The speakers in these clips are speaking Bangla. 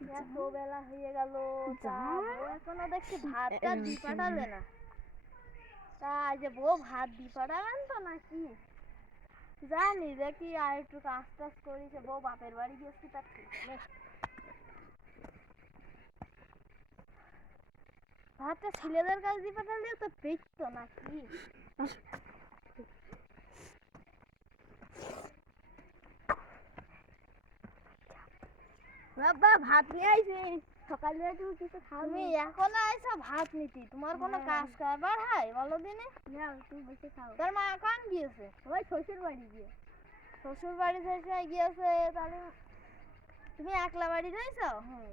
এত বেলা হয়ে গেল, তা বউ এখনো দেখছি ভাতটা দি পাঠালে না। তা যে বউ ভাত দি পাঠাবেন তো নাকি জানি, দেখি আর একটু কাজ টাজ করি। সে বউ বাপের বাড়ি গেছি, তার ঠিক নেই। ভাতটা ছেলেদের কাছ দিয়ে পাঠালে তো পেতো নাকি। বাবা ভাত নিয়ে আইছি, সকালে তুমি কিছু খাও। তুমি এখন আইছো ভাত নিতি, তোমার কোনো কাজ কারবার হয় বলো দিনে? না তুমি বসে খাও। তোর মা এখন গিয়েছে? ওই শ্বশুর বাড়ি গিয়ে। শ্বশুর বাড়ি থেকে গিয়েছে, তাহলে তুমি একলা বাড়ি যাইছো? হ্যাঁ।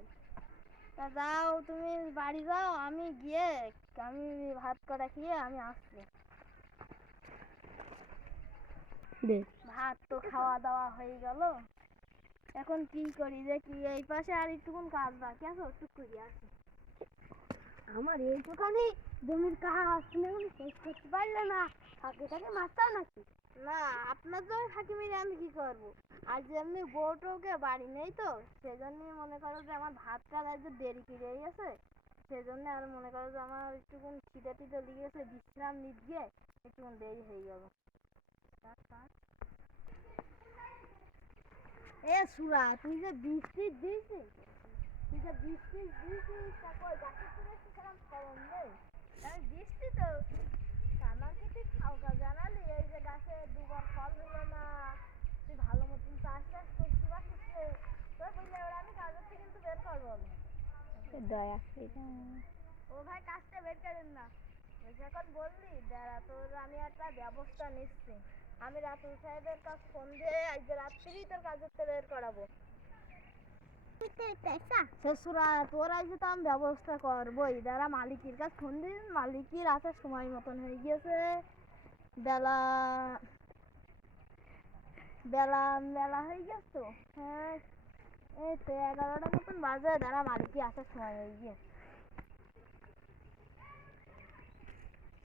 তা যাও, তুমি বাড়ি যাও, আমি গিয়ে আমি ভাত কটা খেয়ে আমি আসছি। ভাত তো খাওয়া দাওয়া হয়ে গেল, এখন কি করি দেখি। এই পাশে আর একটুকুন কাজ বাকি আছে, একটু করে আসি। আমার এইটুখানি জমির কাজ তুমি শেষ করতে পারলে না, ফাঁকে ফাঁকে মারতাও নাকি? না, আপনার জমি ফাঁকি মেরে আমি কি করবো? আজ এমনি বউটোকে বাড়ি নেই তো, সেজন্যই মনে করো যে আমার ভাতটা আজ দেরি করে গেছে। সেজন্য আর মনে করো যে আমার একটুকুন খিদে টিদে লেগে গেছে, বিশ্রাম নিতে গিয়ে একটুকুন দেরি হয়ে গেল। এ সুরা, তুই যে বৃষ্টি দিয়েছিস, তা কই গাছের থেকে একটু সেরকম ফলন নেই? আমি বৃষ্টি তো আমাকে তুই খাওয়া জানালি, এই যে গাছে দুবার ফল হলো না, তুই ভালো মতন চাষ টাস করতে পারছিস রে। তোর বুঝলে ওরা আমি কাজের থেকে কিন্তু বের করবো না। দয়া ও ভাই কাজটা বের করেন না। যখন বললি দাঁড়া, তোর আমি একটা ব্যবস্থা নিচ্ছি। আমি রাতুল সাহেবের কাছে ফোন দিয়ে আজ রাত্রি তোর কাজের থেকে বের করাবো। শ্বশুরা তোর আজ তো আমি ব্যবস্থা করবোই, দাঁড়া মালিকের কাছে ফোন দিন, মালিকের আসার সময় মতন হয়ে গিয়েছে। বেলা বেলা মেলা হয়ে গেছে তো। হ্যাঁ, এই তো 11টা মতন বাজে, দাঁড়া মালিকের আসার সময় হয়ে গিয়ে।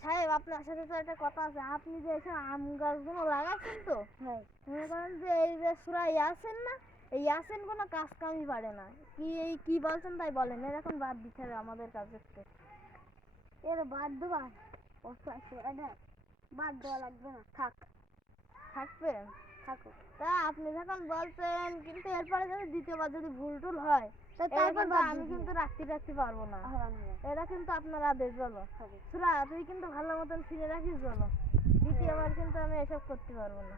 সাহেব, আপনার সাথে তো একটা কথা আছে। আপনি যে এসব আম গাছগুলো লাগাচ্ছেন তো, হ্যাঁ, মনে করেন যে এই যে সুরা ইয়াসেন না, এই ইয়াসেন কোনো কাজ কামই পারে না। কি বলছেন তাই বলেন, এর এখন বাদ দিতে হবে আমাদের কাজের থেকে। এর বাদ দেওয়া বাদ দেওয়া লাগবে না, থাকবে থাকো। তা আপনি যখন বলছেন, কিন্তু এরপরে যদি দ্বিতীয়বার যদি ভুল টুল হয়, তারপর আমি কিন্তু রাখতে পারবো না। এটা কিন্তু আপনার আদেশ। বলো সুরা, তুই কিন্তু ভালো মতন ফিরে রাখিস, বলো দ্বিতীয়বার কিন্তু আমি এসব করতে পারবো না।